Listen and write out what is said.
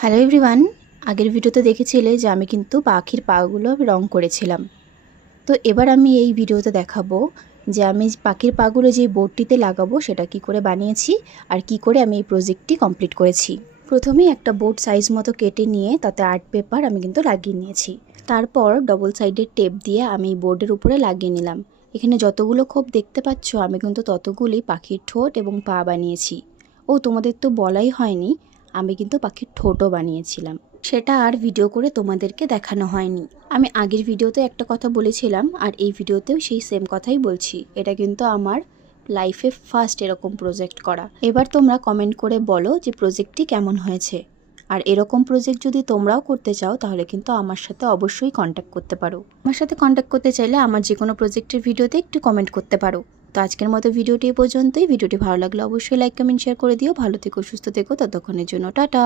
Hello everyone, আগের ভিডিওতে দেখেছিলে যে আমি কিন্তু পাখির পাগুলো রং করেছিলাম। তো এবার আমি এই ভিডিওতে দেখাবো যে আমি পাখির পাগুলো যে বোর্ডটিতে লাগাবো সেটা কি করে বানিয়েছি আর কি করে আমি এই প্রজেক্টটি কমপ্লিট করেছি। প্রথমেই একটা বোর্ড সাইজ মতো কেটে নিয়ে তাতে আর্ট পেপার আমি কিন্তু লাগিয়ে নিয়েছি। তারপর ডবল সাইডের টেপ দিয়ে আমি বোর্ডের উপরে লাগিয়ে নিলাম। এখানে যতগুলো খোপ দেখতে পাচ্ছ আমি কিন্তু ততগুলি পাখির ঠোঁট এবং পা বানিয়েছি। ও তোমাদের তো বলাই হয়নি, আমি কিন্তু পাখির ঠোঁটও বানিয়েছিলাম। সেটা আর ভিডিও করে তোমাদেরকে দেখানো হয়নি। আমি আগের ভিডিওতে একটা কথা বলেছিলাম আর এই ভিডিওতেও সেই সেম কথাই বলছি। এটা কিন্তু আমার লাইফে ফার্স্ট এরকম প্রজেক্ট করা। এবার তোমরা কমেন্ট করে বলো যে প্রজেক্টটি কেমন হয়েছে। আর এরকম প্রজেক্ট যদি তোমরাও করতে চাও তাহলে কিন্তু আমার সাথে অবশ্যই কন্ট্যাক্ট করতে পারো। আমার সাথে কন্ট্যাক্ট করতে চাইলে আমার যে কোনো প্রজেক্টের ভিডিওতে একটু কমেন্ট করতে পারো। তো আজকের মতো ভিডিওটি এই পর্যন্তই। ভিডিওটি ভালো লাগলে অবশ্যই লাইক কমেন্ট শেয়ার করে দিও। ভালো থেকো, সুস্থ থেকো, ততক্ষণের জন্য টাটা।